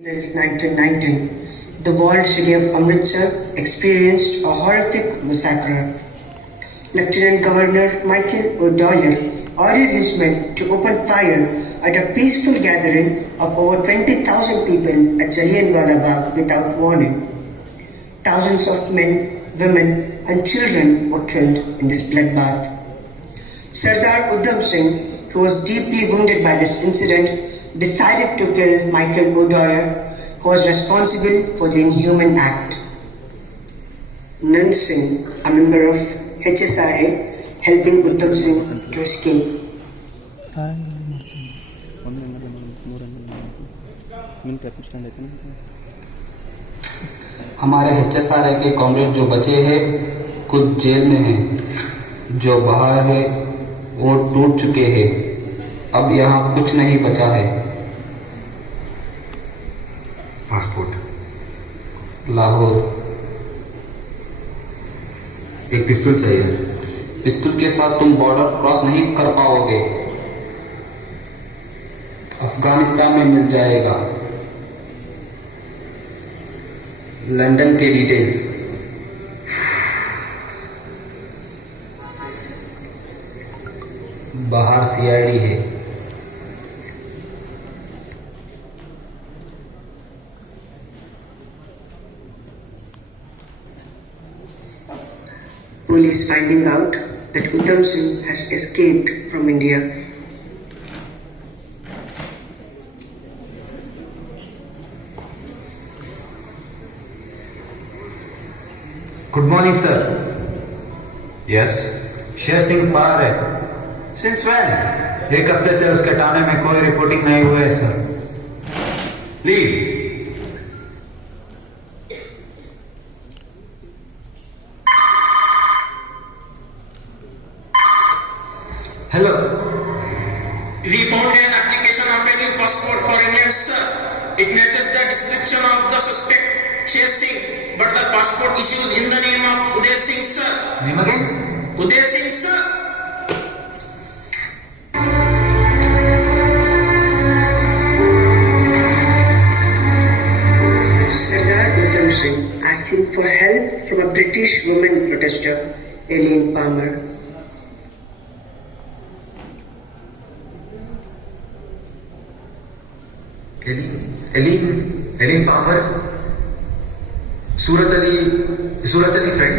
1919, the walled city of Amritsar experienced a horrific massacre. Lieutenant Governor Michael O'Dwyer ordered his men to open fire at a peaceful gathering of over 20,000 people at Jallianwala Bagh without warning. Thousands of men, women, and children were killed in this bloodbath. Sardar Uddam Singh, who was deeply wounded by this incident, decided to kill Michael O'Dwyer, who was responsible for the inhuman act. Nand Singh, a member of HSRA, helping Uddam Singh to escape. हमारे HSRA के comrade जो बचे हैं कुछ jail में हैं, जो बाहर है वो टूट चुके हैं, अब यहाँ कुछ नहीं बचा है। पासपोर्ट, लाहौर। एक पिस्तौल चाहिए। पिस्तौल के साथ तुम बॉर्डर क्रॉस नहीं कर पाओगे, अफगानिस्तान में मिल जाएगा। लंदन के डिटेल्स। बाहर CID है। Police finding out that Uddam Singh has escaped from India. Good morning sir. Yes. Sher Singh बाहर है। Since when? एक हफ्ते से उसके थाने में कोई रिपोर्टिंग नहीं हुई है sir. Leave. Hello. We found an application of a new passport for England, sir. It matches the description of the suspect, Sher Singh, but the passport issues in the name of Uday Singh, sir. Name again? Uday Singh, sir. Sardar Uddam Singh asking for help from a British woman protester, Elaine Palmer. Elaine Palmer, Surat Ali friend.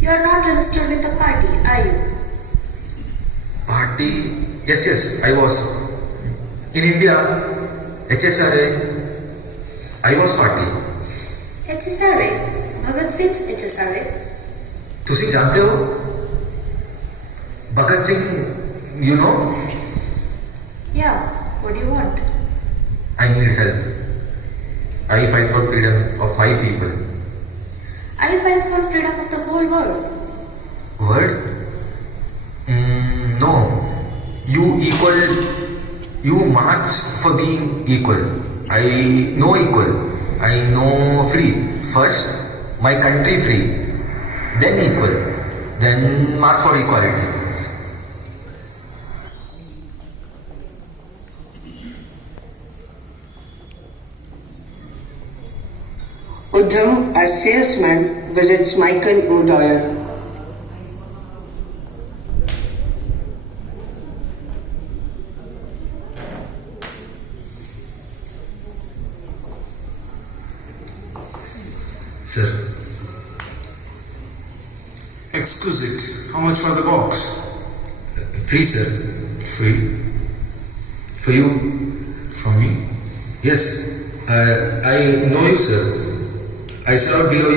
You are not registered with the party, are you? Party? Yes, I was. In India, HSRA, I was party. HSRA? Bhagat Singh's HSRA? तुसी जानते हो? Bhagat Singh, you know? Yeah, what do you want? I need help. I fight for freedom of my people. I fight for freedom of the whole world. Word? No. You march for being equal. I know equal. I know free. First, my country free. Then equal. Then march for equality. Uddam, a salesman, visits Michael O'Dwyer. Sir, Exquisite. How much for the box? free sir. Free. For you? For me? Yes. I know you sir. I served below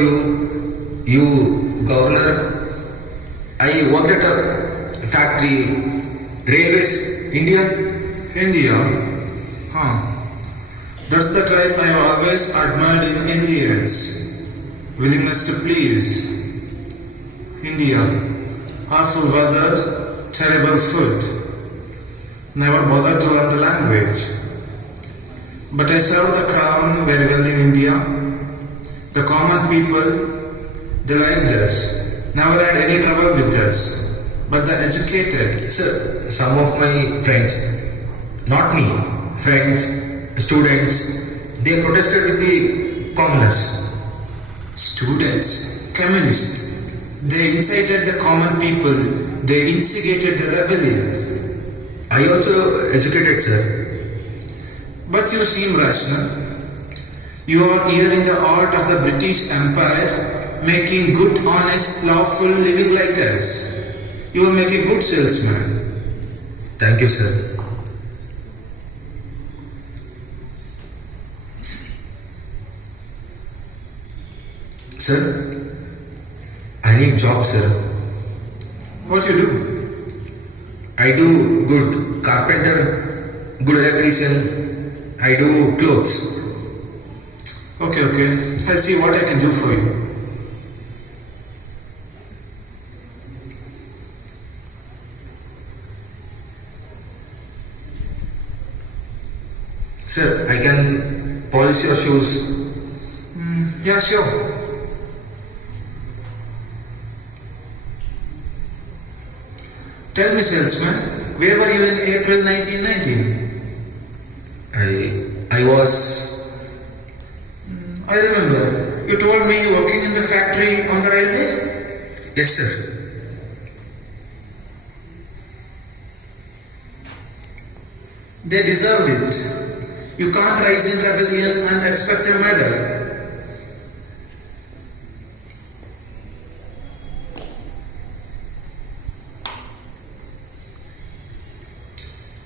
you governor. I worked at a factory, railways, India. India? Huh. That's the trait I've always admired in Indians. Willingness to please. India. Awful weather, terrible food. Never bothered to learn the language. But I served the crown very well in India. The common people, they liked us. Never had any trouble with us. But the educated. Sir, some of my friends, not me, friends, students, They protested with the calmness. Students, communists, they incited the common people, they instigated the rebellions. I also educated, sir. But you seem rational. You are here in the art of the British Empire, making good, honest, lawful living like us. You will make a good salesman. Thank you, sir. Sir, I need job, sir. What you do? I do good carpenter, good electrician. I do clothes. Okay. I'll see what I can do for you. Sir, I can polish your shoes. Yeah, sure. Tell me, salesman, where were you in April 1919? I was... I remember. You told me working in the factory on the railways? Yes, sir. They deserved it. You can't rise in rebellion and expect a medal.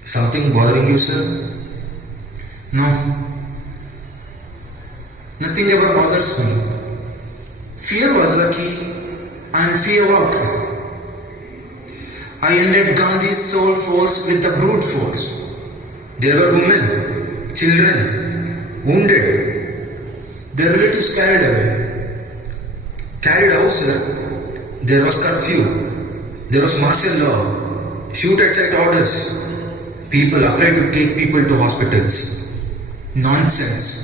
Something bothering you, sir? No. Nothing ever bothers me. Fear was the key, and fear worked. I ended Gandhi's soul force with the brute force. There were women, children, wounded. Their relatives carried away. Carried out, sir. There was curfew. There was martial law. Shoot at sight orders. People afraid to take people to hospitals. Nonsense.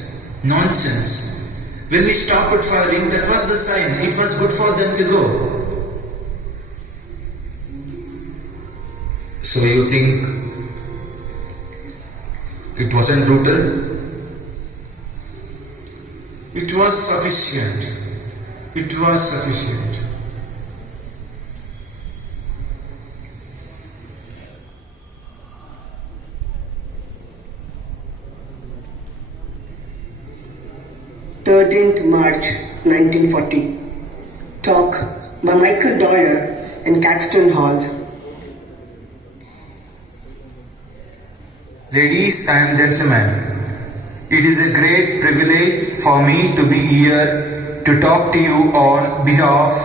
When we stopped firing, that was the sign. It was good for them to go. So you think it wasn't brutal? It was sufficient. 13th March 1940. Talk by Michael Dwyer in Caxton Hall. Ladies and gentlemen, it is a great privilege for me to be here to talk to you on behalf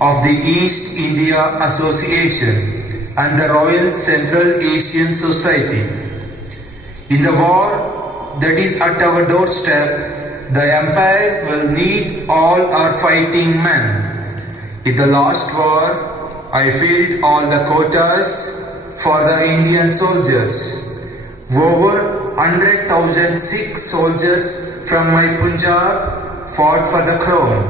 of the East India Association and the Royal Central Asian Society. In the war that is at our doorstep, the Empire will need all our fighting men. In the last war, I filled all the quotas for the Indian soldiers. Over 100,000 Sikh soldiers from my Punjab fought for the crown,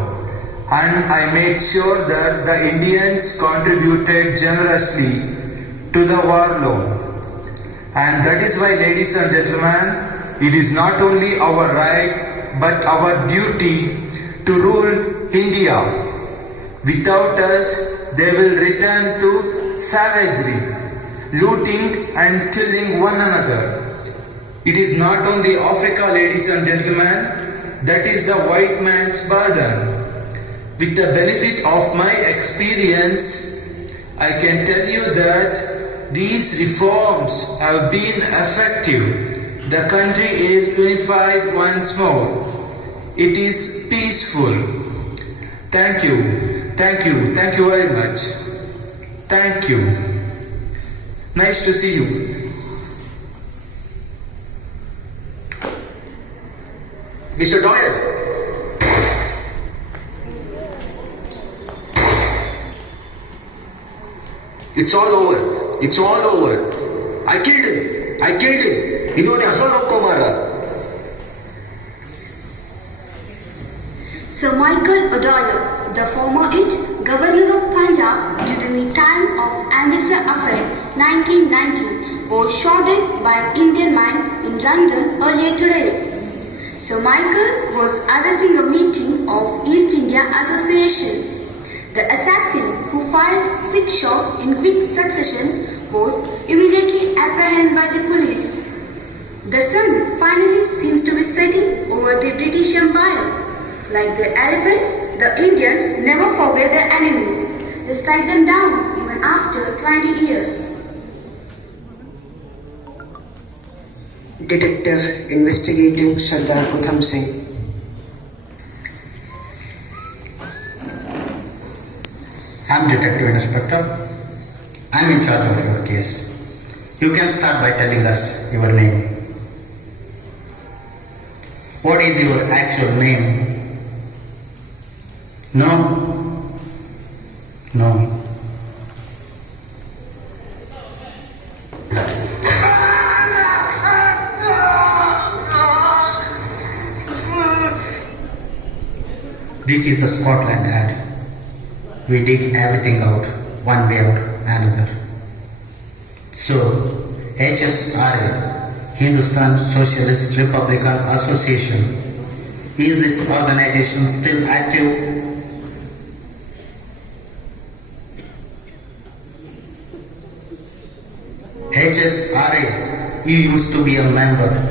and I made sure that the Indians contributed generously to the war loan. And that is why, ladies and gentlemen, it is not only our right but our duty to rule India. Without us, they will return to savagery, looting and killing one another. It is not only Africa, ladies and gentlemen, that is the white man's burden. With the benefit of my experience, I can tell you that these reforms have been effective. The country is unified once more. It is peaceful. Thank you very much. Thank you. Nice to see you. Mr. Dwyer. It's all over. I killed him. इन्होंने हजारों को मारा. Sir Michael Uddam, the former Governor of Punjab during the time of Amritsar affair 1919, was shot dead by an Indian man in London earlier today. Sir Michael was addressing a meeting of East India Association. The assassin, who fired 6 shots in quick succession, was immediately apprehended by the police. The sun finally seems to be setting over the British Empire. Like the elephants, the Indians never forget their enemies. They strike them down even after 20 years. Detective investigating Sardar Uddam Singh. I'm Detective Inspector. I'm in charge of your case. You can start by telling us your name. What is your actual name? No? No. This is the Scotland ad. We dig everything out, one way or another. So, HSRA, Hindustan Socialist Republican Association, is this organization still active? HSRA, you used to be a member.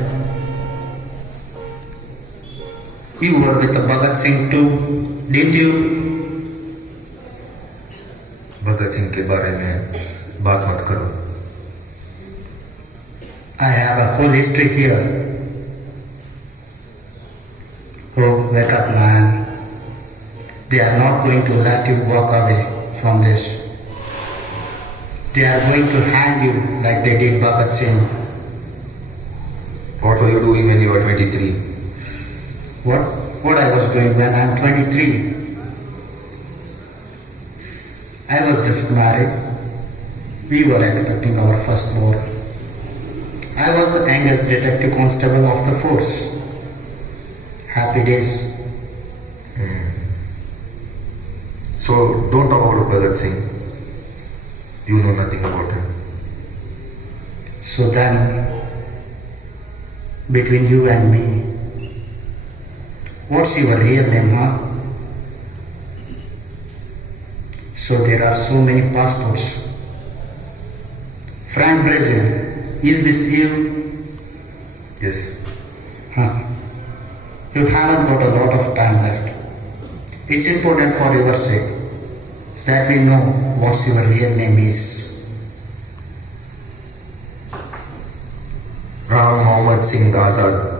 You were with the Bhagat Singh too, didn't you? Bhagat Singh के बारे में बात मत करो. I have a whole history here. Oh, wake up, man. They are not going to let you walk away from this. They are going to hang you like they did Bhagat Singh. What were you doing when you were 23? What I was doing when I am 23? I was just married. We were expecting our firstborn. I was the youngest detective constable of the force. Happy days. So don't talk about Bhagat Singh. You know nothing about him. So then, between you and me, what's your real name, huh? So there are so many passports. Frank Brazil, is this you? Yes. Huh. You haven't got a lot of time left. It's important for your sake that we know what your real name is. Ram Mohammed Singh Azad.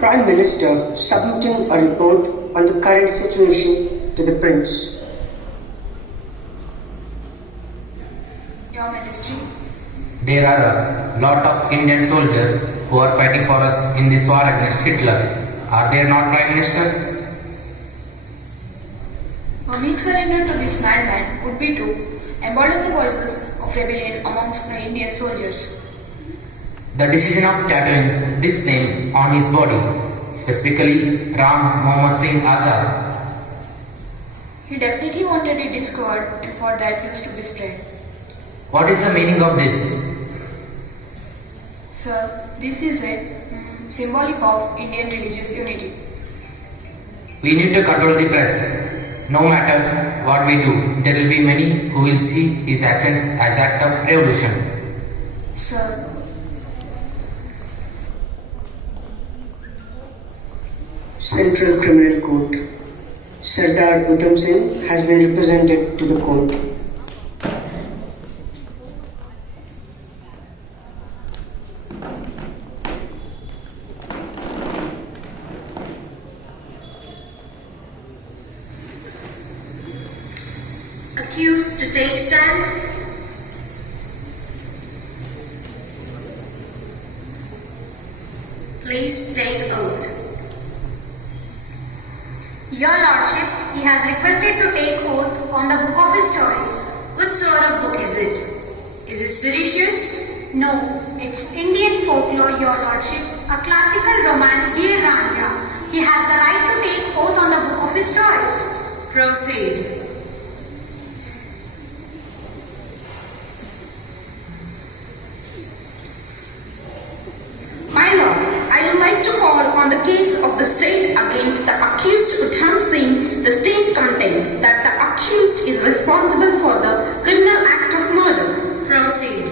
Prime Minister submitting a report on the current situation to the Prince. Your Majesty. There are a lot of Indian soldiers who are fighting for us in this war against Hitler. Are there not, Prime Minister? A meek surrender to this madman would be to embolden the voices of rebellion amongst the Indian soldiers. The decision of tattooing this name on his body, specifically Ram Mohammed Singh Azad. He definitely wanted it discovered and for that news to be spread. What is the meaning of this? Sir, this is a symbolic of Indian religious unity. We need to control the press. No matter what we do, there will be many who will see his actions as act of revolution. Sir, Central Criminal Court. Sardar Uddam Singh has been represented to the court. accused to take stand. Please take oath. Your Lordship, he has requested to take oath on the book of his choice. What sort of book is it? Is it seditious? No, it's Indian folklore, Your Lordship, a classical romance, Dear Ranja. He has the right to take oath on the book Proceed. My lord, I would like to call on the case of the state against the accused Uddam Singh. The state contends that the accused is responsible for the criminal act of murder. Proceed.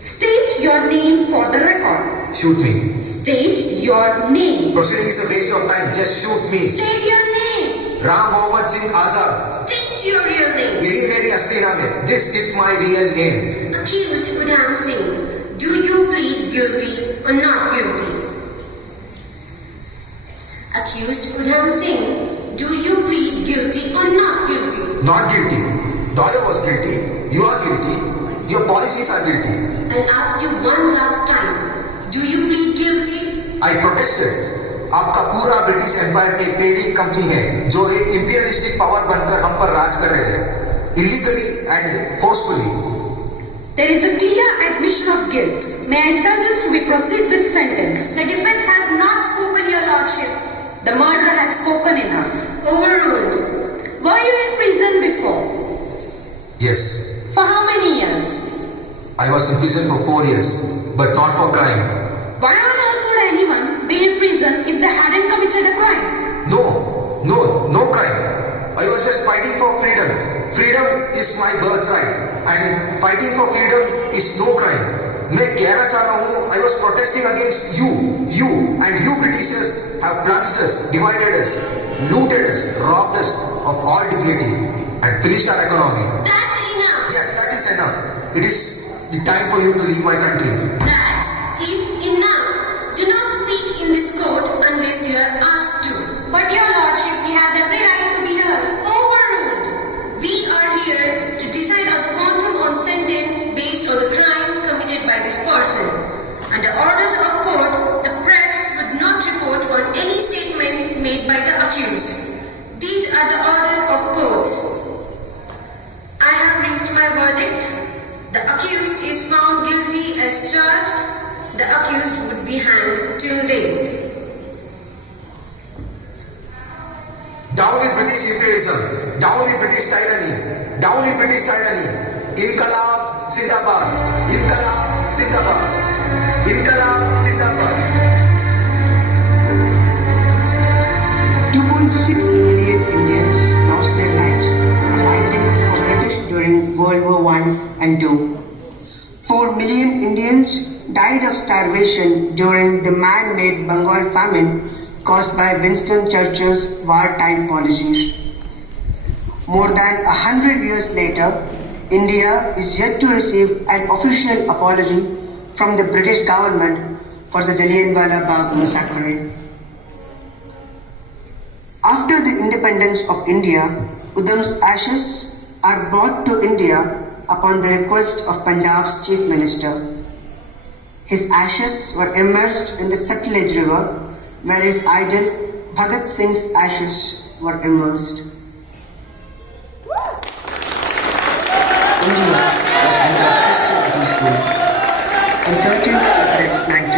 State your name for the record. Shoot me. State your name. Proceeding is a waste of time. Just shoot me. State your name. Ram Mohammed Singh Azad. State your real name. यही मेरी असली नाम है. This is my real name. Accused Uddam Singh, do you plead guilty or not guilty? Accused Uddam Singh, do you plead guilty or not guilty? Not guilty. Dawyer was guilty. You are guilty. Your policies are guilty. I'll ask you one last time. Do you plead guilty? I protested. आपका पूरा British empire एक trading company है जो एक imperialistic power बनकर हम पर राज कर रहे हैं, illegally and forcefully. There is a clear admission of guilt. May I suggest we proceed with sentence? The defense has not spoken, your lordship. The murderer has spoken enough. Overruled. Were you in prison before? Yes. For how many years? I was in prison for 4 years, but not for crime. Why on earth would anyone be in prison if they hadn't committed a crime? No crime. I was just fighting for freedom. Freedom is my birthright, and fighting for freedom is no crime. मैं कहना चाह रहा हूँ, I was protesting against you and you Britishers have plunged us, divided us, looted us, robbed us of all dignity, and finished our economy. That's enough. Yes, that is enough. It is the time for you to leave my country. That is enough. Do not speak in this court unless you are asked to. But your lordship, he has every right to be heard. Overruled. We are here to decide on the quantum on sentence based on the crime committed by this person. Under orders of court, the press would not report on any statements made by the accused. These are the orders of courts. I have reached my verdict. The accused is found guilty as charged. The accused would be hanged till date. Down with British imperialism. Down with British tyranny. Down with British tyranny. Inqilab Zindabad. Inqilab Zindabad. Inqilab Zindabad. 2.6 million Indians lost their lives fighting for British during World War I and II. 4 million Indians died of starvation during the man-made Bengal famine caused by Winston Churchill's wartime policies. More than 100 years later, India is yet to receive an official apology from the British government for the Jallianwala Bagh massacre. After the independence of India, Uddam's ashes are brought to India upon the request of Punjab's Chief Minister. His ashes were immersed in the Satluj River, where his idol Bhagat Singh's ashes were immersed. India was under Christian British rule. On 13th April 19